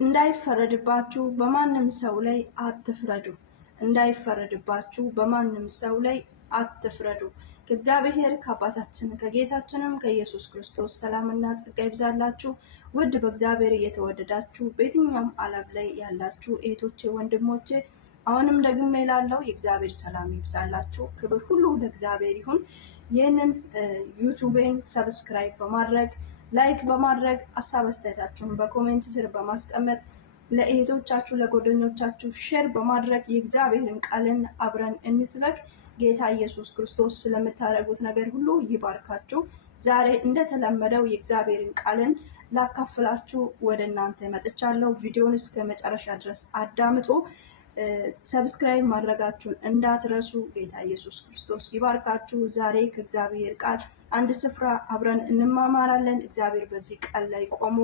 እንዳይፈረድባችሁ በማንም ሰው ላይ አትፍረዱ። እንዳይፈረድባችሁ በማንም ሰው ላይ አትፍረዱ። ከእግዚአብሔር ከአባታችን ከጌታችንም ከኢየሱስ ክርስቶስ ሰላምና ጸጋ ይብዛላችሁ። ውድ በእግዚአብሔር እየተወደዳችሁ በየትኛውም ዓለም ላይ ያላችሁ እህቶቼ ወንድሞቼ፣ አሁንም ደግሜ እላለሁ የእግዚአብሔር ሰላም ይብዛላችሁ። ክብር ሁሉ ለእግዚአብሔር ይሁን። ይህንን ዩቲዩብን ሰብስክራይብ በማድረግ ላይክ በማድረግ ሀሳብ አስተያየታችሁን በኮሜንት ስር በማስቀመጥ ለእህቶቻችሁ ለጓደኞቻችሁ ሼር በማድረግ የእግዚአብሔርን ቃልን አብረን እንስበክ። ጌታ ኢየሱስ ክርስቶስ ስለምታደርጉት ነገር ሁሉ ይባርካችሁ። ዛሬ እንደተለመደው የእግዚአብሔርን ቃልን ላካፍላችሁ ወደ እናንተ መጥቻለሁ። ቪዲዮውን እስከ መጨረሻ ድረስ አዳምጡ። ሰብስክራይብ ማድረጋችሁን እንዳትረሱ። ጌታ ኢየሱስ ክርስቶስ ይባርካችሁ። ዛሬ ከእግዚአብሔር ቃል አንድ ስፍራ አብረን እንማማራለን። እግዚአብሔር በዚህ ቃል ላይ ቆሞ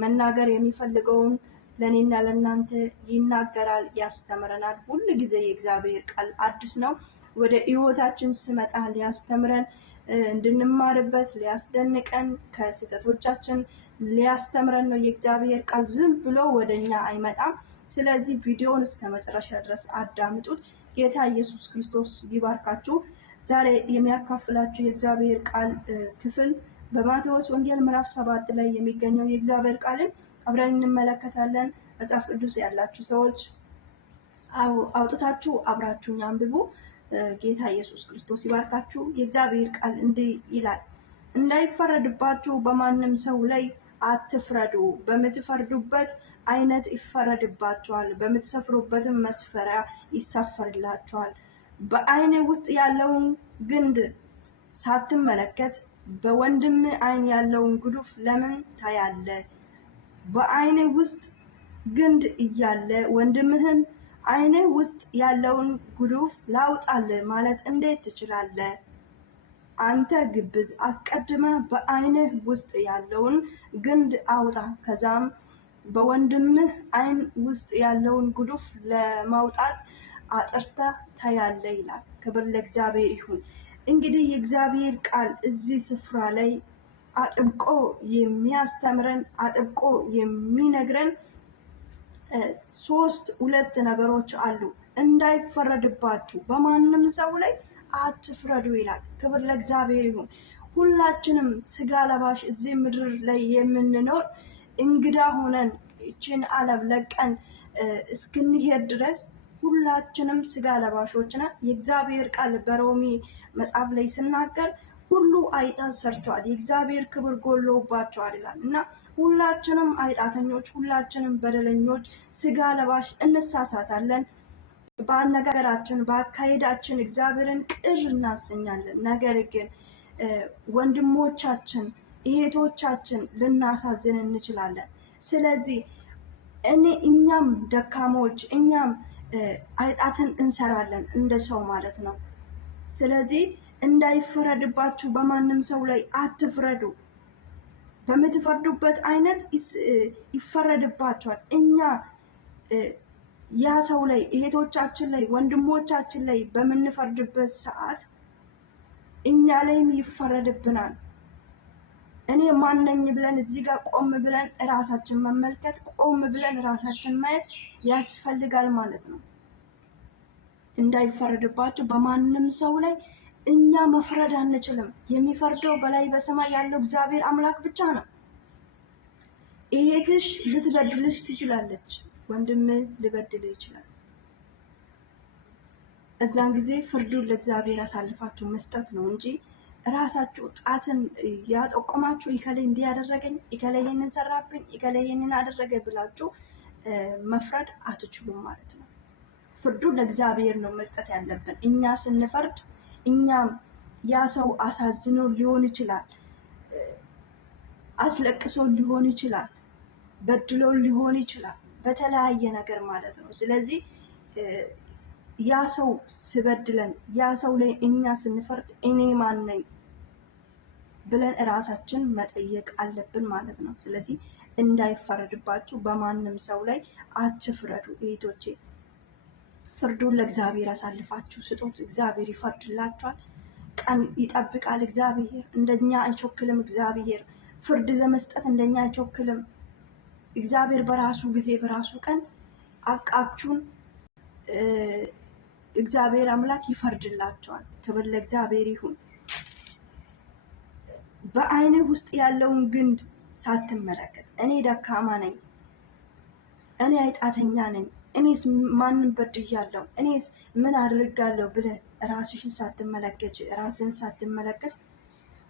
መናገር የሚፈልገውን ለኔና ለእናንተ ይናገራል፣ ያስተምረናል። ሁሉ ጊዜ የእግዚአብሔር ቃል አዲስ ነው። ወደ ሕይወታችን ስመጣ ሊያስተምረን፣ እንድንማርበት፣ ሊያስደንቀን፣ ከስህተቶቻችን ሊያስተምረን ነው። የእግዚአብሔር ቃል ዝም ብሎ ወደኛ አይመጣም። ስለዚህ ቪዲዮውን እስከ መጨረሻ ድረስ አዳምጡት። ጌታ ኢየሱስ ክርስቶስ ይባርካችሁ። ዛሬ የሚያካፍላችሁ የእግዚአብሔር ቃል ክፍል በማቴዎስ ወንጌል ምዕራፍ 7 ላይ የሚገኘው የእግዚአብሔር ቃልን አብረን እንመለከታለን። መጽሐፍ ቅዱስ ያላችሁ ሰዎች አውጥታችሁ አብራችሁኝ አንብቡ። ጌታ ኢየሱስ ክርስቶስ ይባርካችሁ። የእግዚአብሔር ቃል እንዲህ ይላል፣ እንዳይፈረድባችሁ በማንም ሰው ላይ አትፍረዱ። በምትፈርዱበት አይነት ይፈረድባችኋል፣ በምትሰፍሩበትም መስፈሪያ ይሰፈርላችኋል። በዓይን ውስጥ ያለውን ግንድ ሳትመለከት በወንድም ዓይን ያለውን ጉድፍ ለምን ታያለህ? በዓይን ውስጥ ግንድ እያለ ወንድምህን ዓይን ውስጥ ያለውን ጉድፍ ላውጣልህ ማለት እንዴት ትችላለህ? አንተ ግብዝ፣ አስቀድመህ በዓይንህ ውስጥ ያለውን ግንድ አውጣ፣ ከዛም በወንድምህ ዓይን ውስጥ ያለውን ጉድፍ ለማውጣት አጥርተህ ታያለህ ይላል። ክብር ለእግዚአብሔር ይሁን። እንግዲህ የእግዚአብሔር ቃል እዚህ ስፍራ ላይ አጥብቆ የሚያስተምረን አጥብቆ የሚነግረን ሁለት ነገሮች አሉ። እንዳይፈረድባችሁ በማንም ሰው ላይ አትፍረዱ ይላል። ክብር ለእግዚአብሔር ይሁን። ሁላችንም ስጋ ለባሽ እዚህ ምድር ላይ የምንኖር እንግዳ ሆነን ይችን ዓለም ለቀን እስክንሄድ ድረስ ሁላችንም ስጋ ለባሾች ነን። የእግዚአብሔር ቃል በሮሜ መጽሐፍ ላይ ሲናገር ሁሉ ኃጢአት ሰርቷል፣ የእግዚአብሔር ክብር ጎሎባቸዋል ይላል እና ሁላችንም ኃጢአተኞች፣ ሁላችንም በደለኞች፣ ስጋ ለባሽ እንሳሳታለን። በአነጋገራችን በአካሄዳችን እግዚአብሔርን ቅር እናሰኛለን። ነገር ግን ወንድሞቻችን እህቶቻችን ልናሳዝን እንችላለን። ስለዚህ እኛም ደካሞች፣ እኛም ኃጢአትን እንሰራለን እንደ ሰው ማለት ነው። ስለዚህ እንዳይፈረድባችሁ በማንም ሰው ላይ አትፍረዱ። በምትፈርዱበት አይነት ይፈረድባችኋል። እኛ ያ ሰው ላይ እህቶቻችን ላይ ወንድሞቻችን ላይ በምንፈርድበት ሰዓት እኛ ላይም ይፈረድብናል። እኔ ማነኝ ብለን እዚህ ጋር ቆም ብለን ራሳችን መመልከት፣ ቆም ብለን ራሳችን ማየት ያስፈልጋል ማለት ነው። እንዳይፈረድባችሁ በማንም ሰው ላይ እኛ መፍረድ አንችልም። የሚፈርደው በላይ በሰማይ ያለው እግዚአብሔር አምላክ ብቻ ነው። እህትሽ ልትበድልሽ ትችላለች፣ ወንድም ሊበድልህ ይችላል። እዛን ጊዜ ፍርዱን ለእግዚአብሔር አሳልፋችሁ መስጠት ነው እንጂ ራሳችሁ ጣትን ያጠቆማችሁ እከሌ እንዲህ ያደረገኝ፣ እከሌ ይሄንን ሰራብኝ፣ እከሌ ይሄንን አደረገ ብላችሁ መፍረድ አትችሉም ማለት ነው። ፍርዱን ለእግዚአብሔር ነው መስጠት ያለብን። እኛ ስንፈርድ እኛም ያ ሰው አሳዝኖ ሊሆን ይችላል፣ አስለቅሶ ሊሆን ይችላል፣ በድሎ ሊሆን ይችላል፣ በተለያየ ነገር ማለት ነው። ስለዚህ ያ ሰው ሲበድለን ያ ሰው ላይ እኛ ስንፈርድ እኔ ማን ነኝ ብለን እራሳችን መጠየቅ አለብን ማለት ነው። ስለዚህ እንዳይፈረድባችሁ በማንም ሰው ላይ አትፍረዱ እህቶቼ። ፍርዱን ለእግዚአብሔር አሳልፋችሁ ስጡት። እግዚአብሔር ይፈርድላችኋል። ቀን ይጠብቃል እግዚአብሔር። እንደኛ አይቾክልም እግዚአብሔር። ፍርድ ለመስጠት እንደኛ አይቾክልም። እግዚአብሔር በራሱ ጊዜ በራሱ ቀን አቃችሁን እግዚአብሔር አምላክ ይፈርድላቸዋል። ክብር ለእግዚአብሔር ይሁን። በአይን ውስጥ ያለውን ግንድ ሳትመለከት እኔ ደካማ ነኝ፣ እኔ አይጣተኛ ነኝ፣ እኔስ ማንን በድያለሁ፣ እኔስ ምን አድርጋለሁ ብለህ ራስሽን ሳትመለከት ራስን ሳትመለከት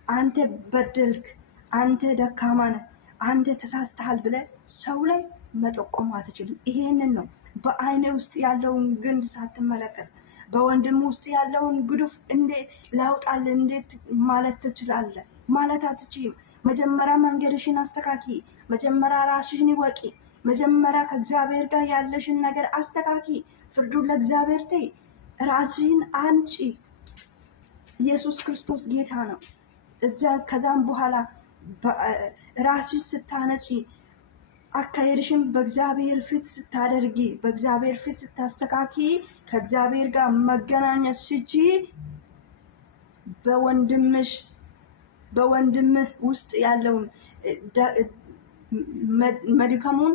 አንተ በደልክ፣ አንተ ደካማ ነህ፣ አንተ ተሳስተሃል ብለህ ሰው ላይ መጠቆም አትችልም። ይሄንን ነው በአይን ውስጥ ያለውን ግንድ ሳትመለከት በወንድም ውስጥ ያለውን ግዱፍ እንዴት ላውጣልህ እንዴት ማለት ትችላለህ? ማለት አትችይም። መጀመሪያ መንገድሽን አስተካኪ። መጀመሪያ ራስሽን ይወቂ። መጀመሪያ ከእግዚአብሔር ጋር ያለሽን ነገር አስተካኪ። ፍርዱን ለእግዚአብሔር ተይ። ራስሽን አንጪ። ኢየሱስ ክርስቶስ ጌታ ነው። ከዛም በኋላ ራስሽ ስታነጪ አካሄድሽን በእግዚአብሔር ፊት ስታደርጊ በእግዚአብሔር ፊት ስታስተካኪ ከእግዚአብሔር ጋር መገናኘት ስጂ በወንድምህ ውስጥ ያለውን መድከሙን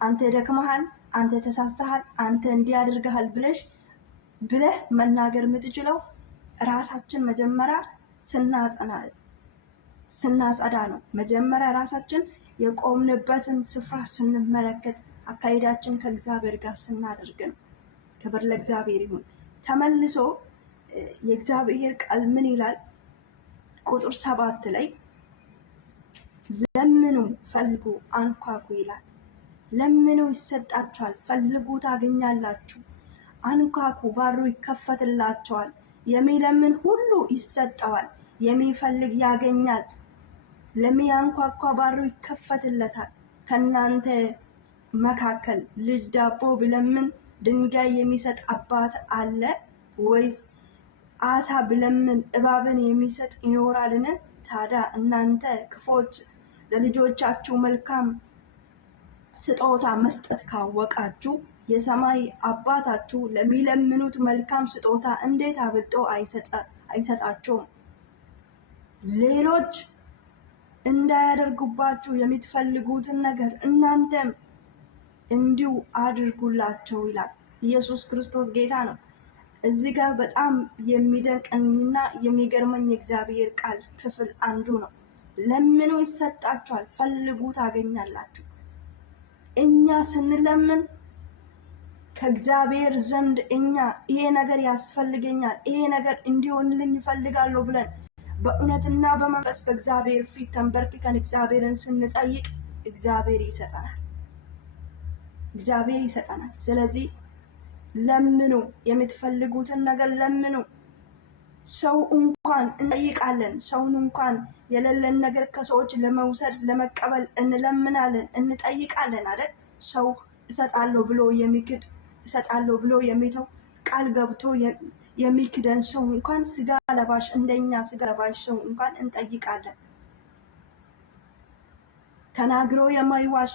አንተ ደክመሃል፣ አንተ ተሳስተሃል፣ አንተ እንዲያደርግሃል ብለህ መናገር የምትችለው ራሳችን መጀመሪያ ስናጸዳ ነው። መጀመሪያ ራሳችን የቆምንበትን ስፍራ ስንመለከት አካሄዳችን ከእግዚአብሔር ጋር ስናደርግ ነው። ክብር ለእግዚአብሔር ይሁን። ተመልሶ የእግዚአብሔር ቃል ምን ይላል? ቁጥር 7 ላይ ለምኑ፣ ፈልጉ፣ አንኳኩ ይላል። ለምኑ ይሰጣችኋል፣ ፈልጉ ታገኛላችሁ፣ አንኳኩ በሩ ይከፈትላችኋል። የሚለምን ሁሉ ይሰጠዋል፣ የሚፈልግ ያገኛል፣ ለሚያንኳኳ በሩ ይከፈትለታል። ከእናንተ መካከል ልጅ ዳቦ ቢለምን ድንጋይ የሚሰጥ አባት አለ ወይስ አሳ ቢለምን እባብን የሚሰጥ ይኖራልን? ታዲያ እናንተ ክፎች ለልጆቻችሁ መልካም ስጦታ መስጠት ካወቃችሁ የሰማይ አባታችሁ ለሚለምኑት መልካም ስጦታ እንዴት አብልጦ አይሰጣቸውም? ሌሎች እንዳያደርጉባችሁ የምትፈልጉትን ነገር እናንተም እንዲሁ አድርጉላቸው ይላል። ኢየሱስ ክርስቶስ ጌታ ነው። እዚህ ጋር በጣም የሚደንቀኝና የሚገርመኝ የእግዚአብሔር ቃል ክፍል አንዱ ነው። ለምኑ ይሰጣችኋል፣ ፈልጉ ታገኛላችሁ። እኛ ስንለምን ከእግዚአብሔር ዘንድ እኛ ይሄ ነገር ያስፈልገኛል፣ ይሄ ነገር እንዲሆንልኝ ይፈልጋለሁ ብለን በእውነትና በመንፈስ በእግዚአብሔር ፊት ተንበርክከን እግዚአብሔርን ስንጠይቅ እግዚአብሔር ይሰጠናል። ስለዚህ ለምኑ፣ የምትፈልጉትን ነገር ለምኑ። ሰው እንኳን እንጠይቃለን፣ ሰውን እንኳን የሌለን ነገር ከሰዎች ለመውሰድ ለመቀበል እንለምናለን፣ እንጠይቃለን አይደል? ሰው እሰጣለሁ ብሎ የሚክድ እሰጣለሁ ብሎ የሚተው ቃል ገብቶ የሚክደን ሰው እንኳን ስጋ ለባሽ እንደኛ ስጋ ለባሽ ሰው እንኳን እንጠይቃለን። ተናግሮ የማይዋሽ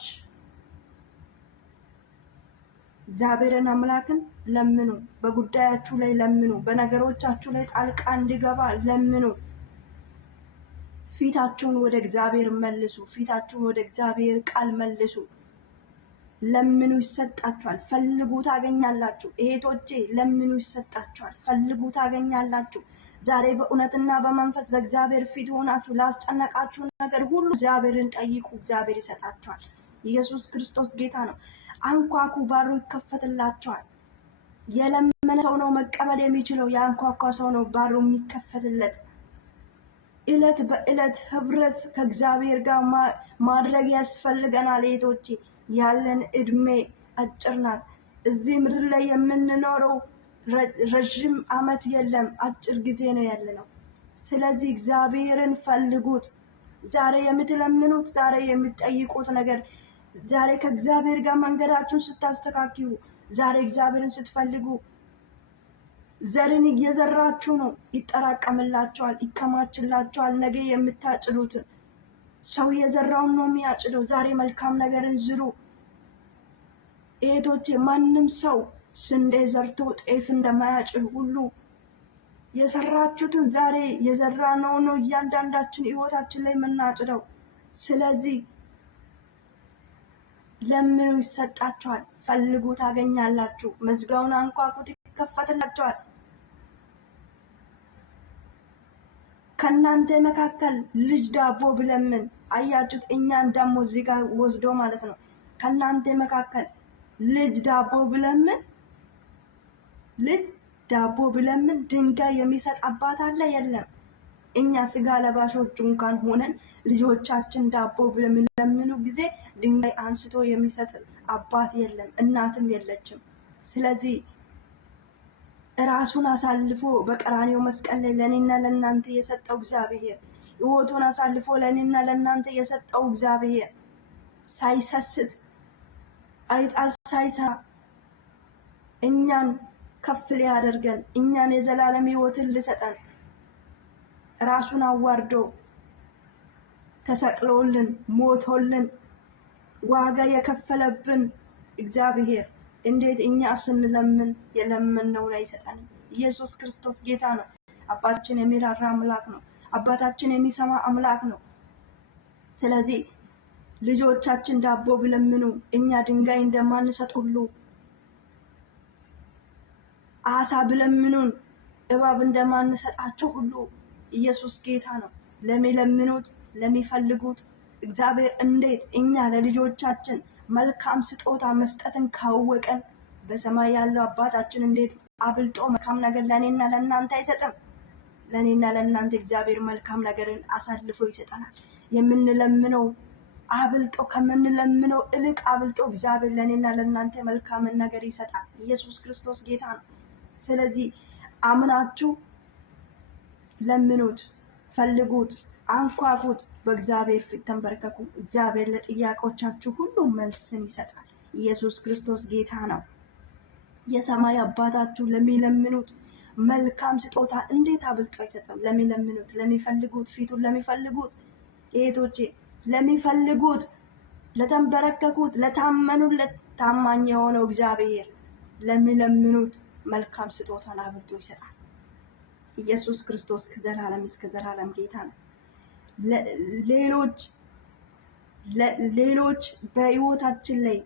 እግዚአብሔርን አምላክን ለምኑ። በጉዳያችሁ ላይ ለምኑ። በነገሮቻችሁ ላይ ጣልቃ እንዲገባ ለምኑ። ፊታችሁን ወደ እግዚአብሔር መልሱ። ፊታችሁን ወደ እግዚአብሔር ቃል መልሱ። ለምኑ ይሰጣችኋል፣ ፈልጉ ታገኛላችሁ። እህቶቼ ለምኑ ይሰጣችኋል፣ ፈልጉ ታገኛላችሁ። ዛሬ በእውነትና በመንፈስ በእግዚአብሔር ፊት ሆናችሁ ላስጨነቃችሁ ነገር ሁሉ እግዚአብሔርን ጠይቁ፣ እግዚአብሔር ይሰጣችኋል። ኢየሱስ ክርስቶስ ጌታ ነው። አንኳኩ፣ በሩ ይከፈትላችኋል። የለመነ ሰው ነው መቀበል የሚችለው። የአንኳኳ ሰው ነው በሩ የሚከፈትለት። እለት በእለት ህብረት ከእግዚአብሔር ጋር ማድረግ ያስፈልገናል እህቶቼ። ያለን እድሜ አጭር ናት። እዚህ ምድር ላይ የምንኖረው ረዥም ዓመት የለም፣ አጭር ጊዜ ነው ያለነው። ስለዚህ እግዚአብሔርን ፈልጉት። ዛሬ የምትለምኑት፣ ዛሬ የምትጠይቁት ነገር ዛሬ ከእግዚአብሔር ጋር መንገዳችሁን ስታስተካክሉ፣ ዛሬ እግዚአብሔርን ስትፈልጉ ዘርን እየዘራችሁ ነው፣ ይጠራቀምላችኋል፣ ይከማችላችኋል። ነገ የምታጭዱትን ሰው የዘራውን ነው የሚያጭደው። ዛሬ መልካም ነገርን ዝሩ እህቶቼ። ማንም ሰው ስንዴ ዘርቶ ጤፍ እንደማያጭድ ሁሉ የሰራችሁትን ዛሬ የዘራነው ነው እያንዳንዳችን ህይወታችን ላይ የምናጭደው። ስለዚህ ለምኑ ይሰጣችኋል፣ ፈልጉ ታገኛላችሁ፣ መዝጊያውን አንኳኩ ይከፈትላችኋል። ከእናንተ መካከል ልጅ ዳቦ ብለምን አያችሁት? እኛን ደግሞ እዚህ ጋር ወስዶ ማለት ነው። ከእናንተ መካከል ልጅ ዳቦ ብለምን ድንጋይ የሚሰጥ አባት አለ? የለም። እኛ ስጋ ለባሾች እንኳን ሆነን ልጆቻችን ዳቦ በሚለምኑ ጊዜ ድንጋይ አንስቶ የሚሰጥ አባት የለም፣ እናትም የለችም። ስለዚህ ራሱን አሳልፎ በቀራንዮ መስቀል ላይ ለኔና ለእናንተ የሰጠው እግዚአብሔር፣ ሕይወቱን አሳልፎ ለኔና ለእናንተ የሰጠው እግዚአብሔር ሳይሰስት አይጣል ሳይሰራ እኛን ከፍ ሊያደርገን እኛን የዘላለም ሕይወትን ሊሰጠን ራሱን አዋርዶ ተሰቅሎልን ሞቶልን ዋጋ የከፈለብን እግዚአብሔር እንዴት እኛ ስንለምን የለመነውን አይሰጠንም? ኢየሱስ ክርስቶስ ጌታ ነው። አባታችን የሚራራ አምላክ ነው። አባታችን የሚሰማ አምላክ ነው። ስለዚህ ልጆቻችን ዳቦ ቢለምኑ እኛ ድንጋይ እንደማንሰጥ ሁሉ አሳ ቢለምኑን እባብ እንደማንሰጣቸው ሁሉ ኢየሱስ ጌታ ነው። ለሚለምኑት ለሚፈልጉት እግዚአብሔር እንዴት እኛ ለልጆቻችን መልካም ስጦታ መስጠትን ካወቀን በሰማይ ያለው አባታችን እንዴት አብልጦ መልካም ነገር ለኔና ለእናንተ አይሰጥም? ለኔና ለእናንተ እግዚአብሔር መልካም ነገርን አሳልፎ ይሰጠናል። የምንለምነው አብልጦ ከምንለምነው እልቅ አብልጦ እግዚአብሔር ለኔና ለእናንተ መልካምን ነገር ይሰጣል። ኢየሱስ ክርስቶስ ጌታ ነው። ስለዚህ አምናችሁ ለምኑት፣ ፈልጉት፣ አንኳኩት፣ በእግዚአብሔር ፊት ተንበርከኩ። እግዚአብሔር ለጥያቄዎቻችሁ ሁሉ መልስን ይሰጣል። ኢየሱስ ክርስቶስ ጌታ ነው። የሰማይ አባታችሁ ለሚለምኑት መልካም ስጦታ እንዴት አብልጦ አይሰጥም? ለሚለምኑት፣ ለሚፈልጉት፣ ፊቱን ለሚፈልጉት እህቶቼ፣ ለሚፈልጉት፣ ለተንበረከኩት፣ ለታመኑለት ታማኝ የሆነው እግዚአብሔር ለሚለምኑት መልካም ስጦታን አብልጦ ይሰጣል። ኢየሱስ ክርስቶስ ከዘላለም እስከ ዘላለም ጌታ ነው። ሌሎች በሕይወታችን ላይ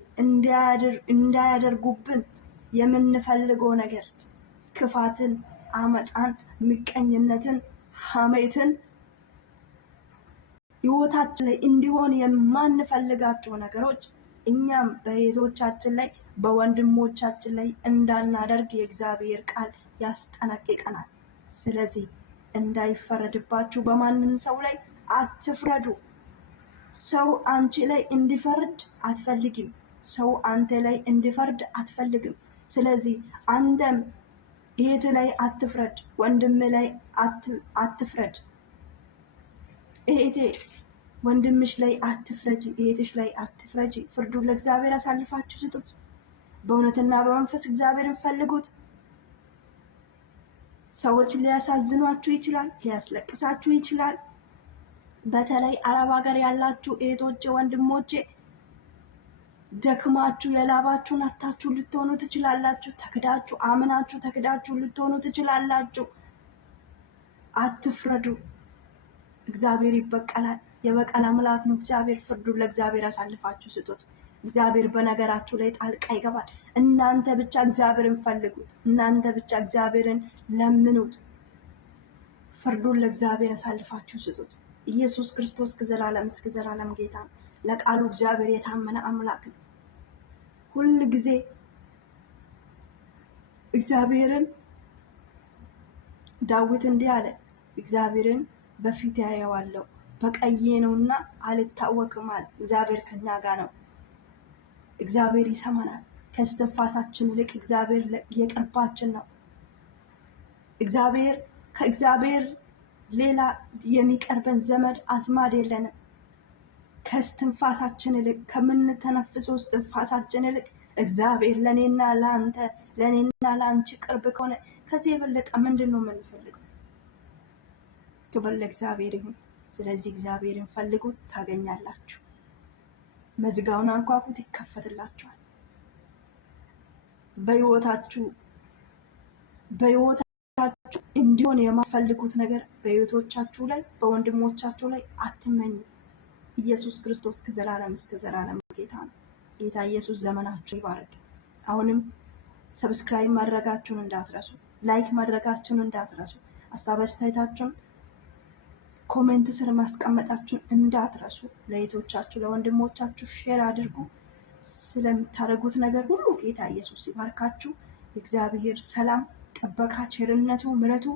እንዳያደርጉብን የምንፈልገው ነገር ክፋትን፣ አመፃን፣ ምቀኝነትን፣ ሐሜትን ሕይወታችን ላይ እንዲሆን የማንፈልጋቸው ነገሮች እኛም በእህቶቻችን ላይ በወንድሞቻችን ላይ እንዳናደርግ የእግዚአብሔር ቃል ያስጠነቅቀናል። ስለዚህ እንዳይፈረድባችሁ በማንም ሰው ላይ አትፍረዱ። ሰው አንቺ ላይ እንዲፈርድ አትፈልጊም። ሰው አንተ ላይ እንዲፈርድ አትፈልግም። ስለዚህ አንተም እህት ላይ አትፍረድ፣ ወንድም ላይ አትፍረድ። እህቴ ወንድምሽ ላይ አትፍረጂ፣ እህትሽ ላይ አትፍረጂ። ፍርዱን ለእግዚአብሔር አሳልፋችሁ ስጡት። በእውነትና በመንፈስ እግዚአብሔርን ፈልጉት። ሰዎች ሊያሳዝኗችሁ ይችላል፣ ሊያስለቅሳችሁ ይችላል። በተለይ አረብ ሀገር ያላችሁ እህቶቼ፣ ወንድሞቼ ደክማችሁ የላባችሁን አታችሁ ልትሆኑ ትችላላችሁ። ተክዳችሁ አምናችሁ ተክዳችሁ ልትሆኑ ትችላላችሁ። አትፍረዱ። እግዚአብሔር ይበቀላል። የበቀል አምላክ ነው እግዚአብሔር። ፍርዱን ለእግዚአብሔር አሳልፋችሁ ስጡት። እግዚአብሔር በነገራችሁ ላይ ጣልቃ ይገባል። እናንተ ብቻ እግዚአብሔርን ፈልጉት። እናንተ ብቻ እግዚአብሔርን ለምኑት። ፍርዱን ለእግዚአብሔር አሳልፋችሁ ስጡት። ኢየሱስ ክርስቶስ ከዘላለም እስከ ዘላለም ጌታ ነው። ለቃሉ እግዚአብሔር የታመነ አምላክ ነው። ሁል ጊዜ እግዚአብሔርን ዳዊት እንዲህ አለ፣ እግዚአብሔርን በፊት ያየዋለሁ በቀኜ ነውና አልታወክም አለ። እግዚአብሔር ከኛ ጋር ነው። እግዚአብሔር ይሰማናል። ከእስትንፋሳችን ይልቅ እግዚአብሔር የቅርባችን ነው። ከእግዚአብሔር ሌላ የሚቀርበን ዘመድ አዝማድ የለንም። ከእስትንፋሳችን ይልቅ ከምንተነፍሰው እስትንፋሳችን ይልቅ እግዚአብሔር ለኔና ለአንተ ለኔና ለአንቺ ቅርብ ከሆነ ከዚህ የበለጠ ምንድን ነው የምንፈልገው? ክብር ለእግዚአብሔር ይሁን። ስለዚህ እግዚአብሔርን ፈልጉት ታገኛላችሁ። መዝጊያውን አንኳኩት ይከፈትላችኋል። በሕይወታችሁ እንዲሆን የማትፈልጉት ነገር በሕይወቶቻችሁ ላይ በወንድሞቻችሁ ላይ አትመኙ። ኢየሱስ ክርስቶስ ከዘላለም እስከ ዘላለም ጌታ ነው። ጌታ ኢየሱስ ዘመናችሁ ይባርክ። አሁንም ሰብስክራይብ ማድረጋችሁን እንዳትረሱ፣ ላይክ ማድረጋችሁን እንዳትረሱ፣ ሀሳብ አስተያየታችሁን ኮሜንት ስር ማስቀመጣችሁን እንዳትረሱ። ለእህቶቻችሁ ለወንድሞቻችሁ ሼር አድርጉ። ስለምታደርጉት ነገር ሁሉ ጌታ ኢየሱስ ይባርካችሁ። የእግዚአብሔር ሰላም፣ ጥበቃ፣ ቸርነቱ፣ ምሕረቱ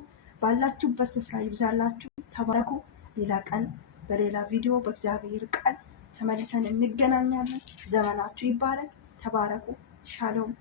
ባላችሁበት ስፍራ ይብዛላችሁ። ተባረኩ። ሌላ ቀን በሌላ ቪዲዮ በእግዚአብሔር ቃል ተመልሰን እንገናኛለን። ዘመናችሁ ይባረክ። ተባረኩ። ሻሎም